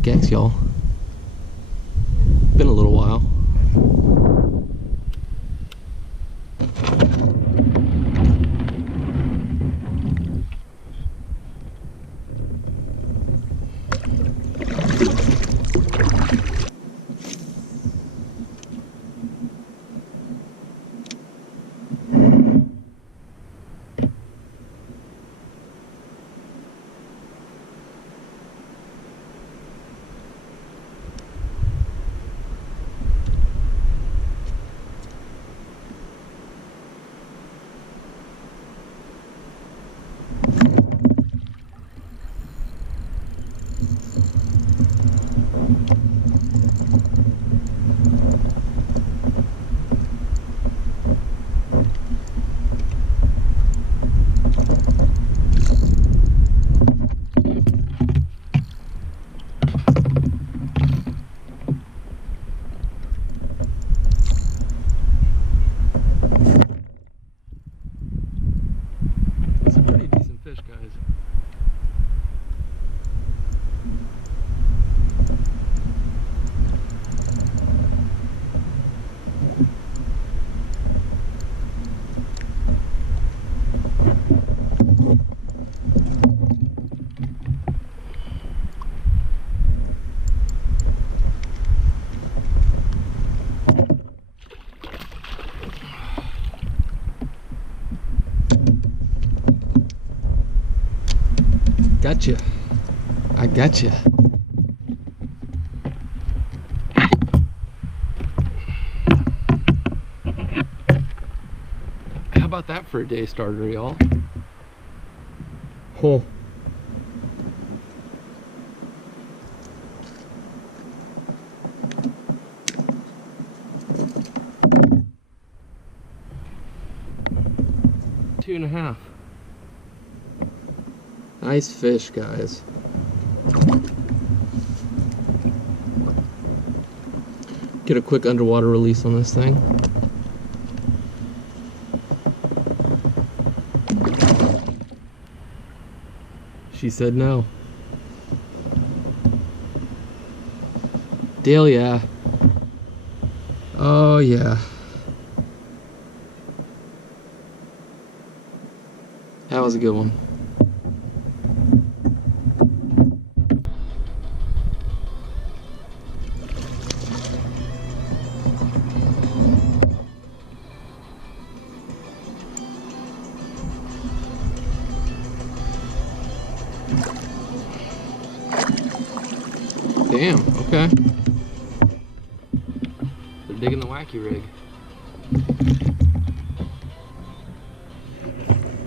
Lake X, y'all. Been a little while. Guys. 'Gotcha. I gotcha. How about that for a day starter, y'all? Oh. Two and a half. Nice fish, guys. Get a quick underwater release on this thing. She said no. Dale, yeah. Oh, yeah. That was a good one. Damn, okay. They're digging the wacky rig.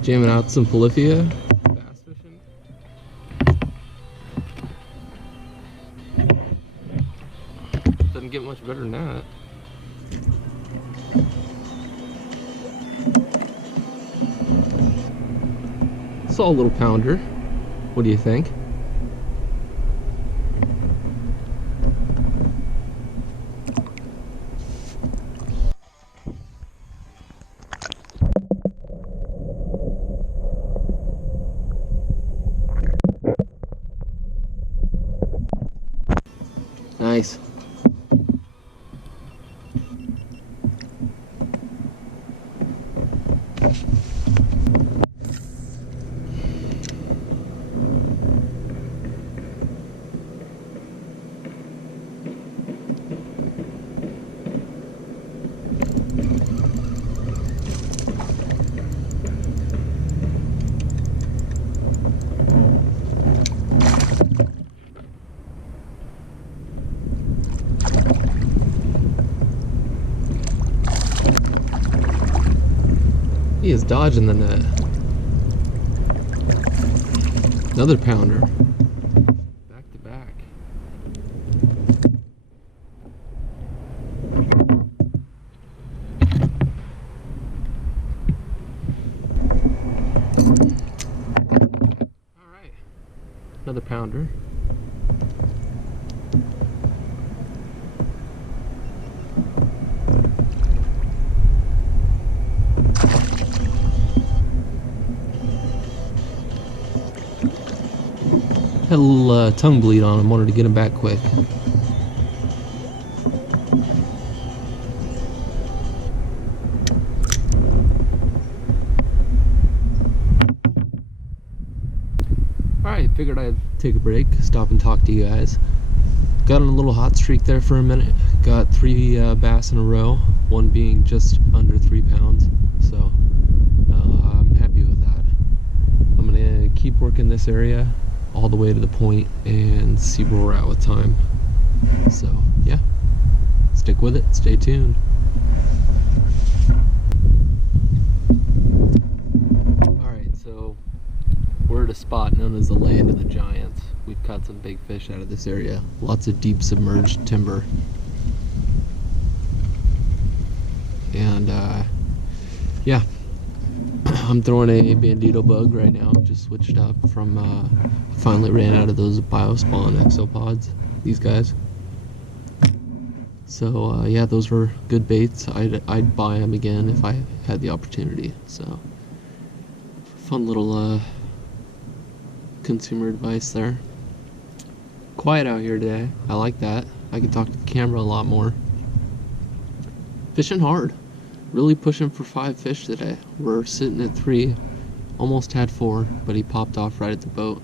Jamming out some Polyphia. Bass fishing. Doesn't get much better than that. Saw a little pounder. What do you think? Nice. He is dodging the net. Another pounder. Back to back. All right. Another pounder. Had a little tongue bleed on him, wanted to get him back quick. Alright, figured I'd take a break, stop and talk to you guys. Got on a little hot streak there for a minute. Got 3 bass in a row, one being just under 3 pounds. So I'm happy with that. I'm gonna keep working this area all the way to the point and see where we're at with time. So yeah, stick with it, stay tuned. Alright, so we're at a spot known as the Land of the Giants. We've caught some big fish out of this area. Lots of deep submerged timber. And yeah, I'm throwing a Bandito bug right now. Just switched up from, finally ran out of those Biospawn exopods, these guys. So yeah, those were good baits. I'd buy them again if I had the opportunity. So fun little consumer advice there. Quiet out here today. I like that. I can talk to the camera a lot more. Fishing hard. Really pushing for 5 fish today. We're sitting at 3. Almost had 4, but he popped off right at the boat.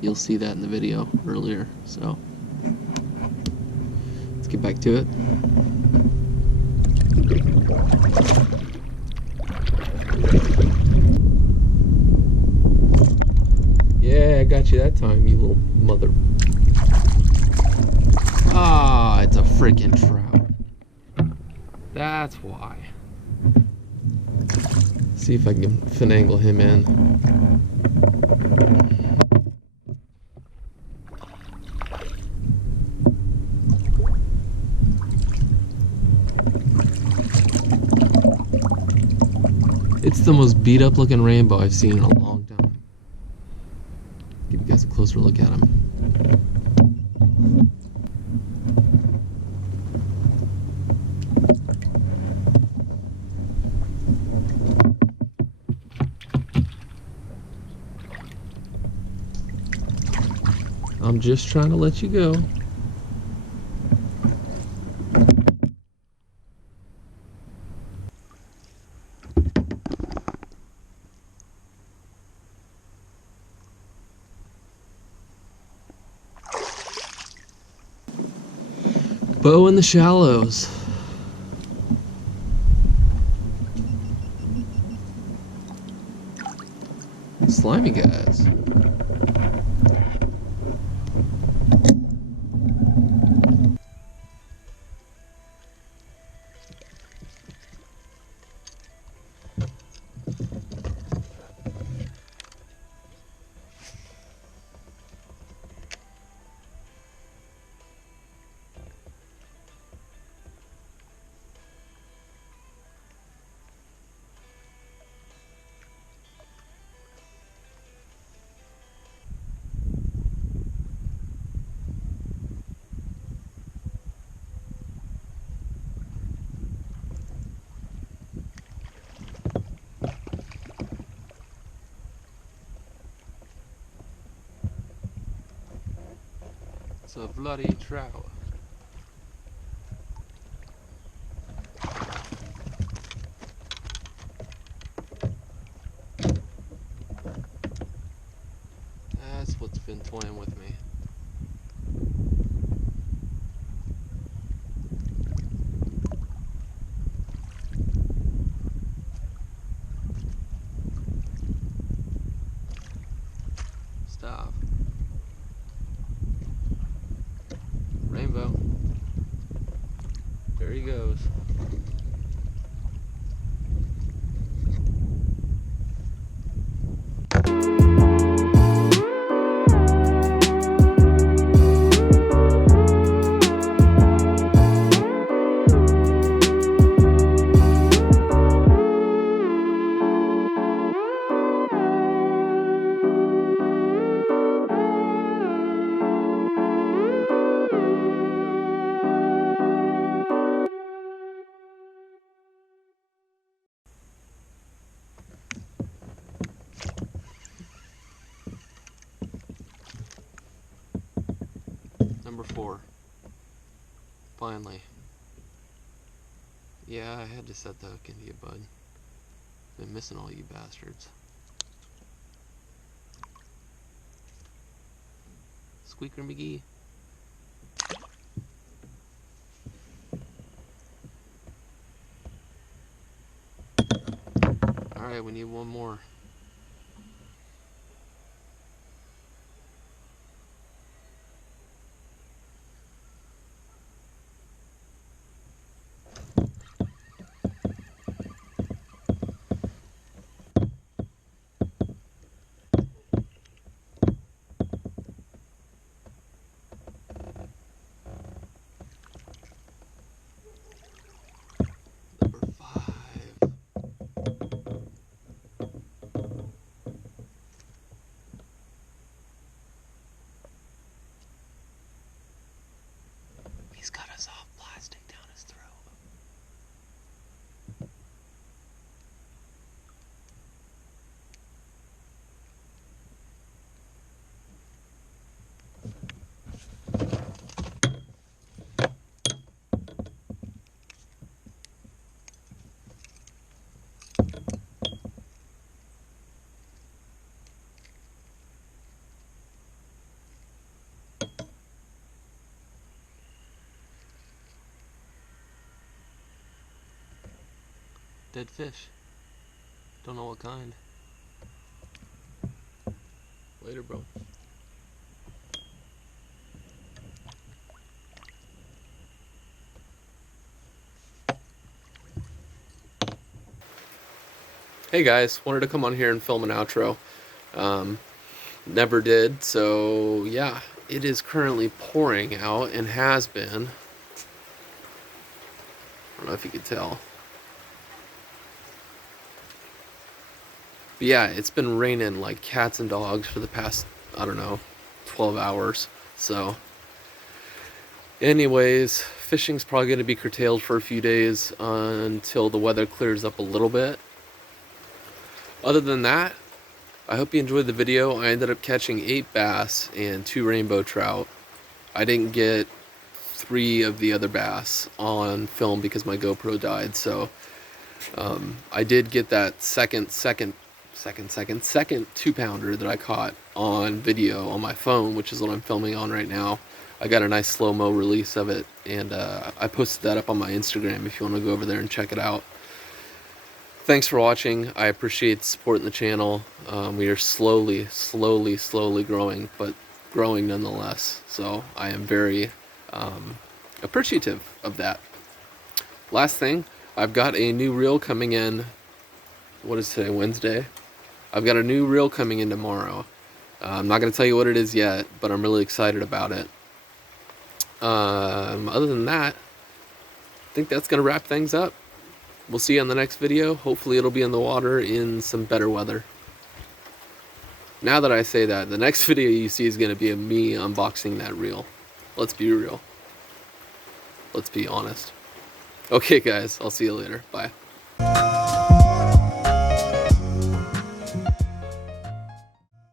You'll see that in the video earlier. So let's get back to it. Yeah, I got you that time, you little mother. Ah, it's a freaking trout. That's why. See if I can finagle him in. It's the most beat up looking rainbow I've seen in a long time. Give you guys a closer look at him. I'm just trying to let you go. Bow in the shallows. Slimy guys. It's a bloody trout. That's what's been toying with me. Stop. Rainbow. There he goes. number 4. Finally. Yeah, I had to set the hook into you, bud. Been missing all you bastards. Squeaker McGee. Alright, we need one more. Number 5. He's got a soft plastic down his throat. Dead fish. Don't know what kind. Later, bro. Hey guys, wanted to come on here and film an outro. Never did, so yeah, it is currently pouring out and has been. I don't know if you could tell. But yeah, it's been raining like cats and dogs for the past, I don't know, 12 hours. So anyways, fishing's probably going to be curtailed for a few days until the weather clears up a little bit. Other than that, I hope you enjoyed the video. I ended up catching 8 bass and 2 rainbow trout. I didn't get 3 of the other bass on film because my GoPro died, so I did get that second 2-pounder that I caught on video on my phone, which is what I'm filming on right now. I got a nice slow-mo release of it, and I posted that up on my Instagram if you want to go over there and check it out. Thanks for watching. I appreciate the support in the channel. We are slowly growing, but growing nonetheless. So I am very appreciative of that. Last thing, I've got a new reel coming in. What is today? Wednesday? I've got a new reel coming in tomorrow. I'm not going to tell you what it is yet, but I'm really excited about it. Other than that, I think that's going to wrap things up. We'll see you on the next video. Hopefully it'll be in the water in some better weather. Now that I say that, the next video you see is going to be of me unboxing that reel. Let's be real. Let's be honest. Okay guys, I'll see you later. Bye.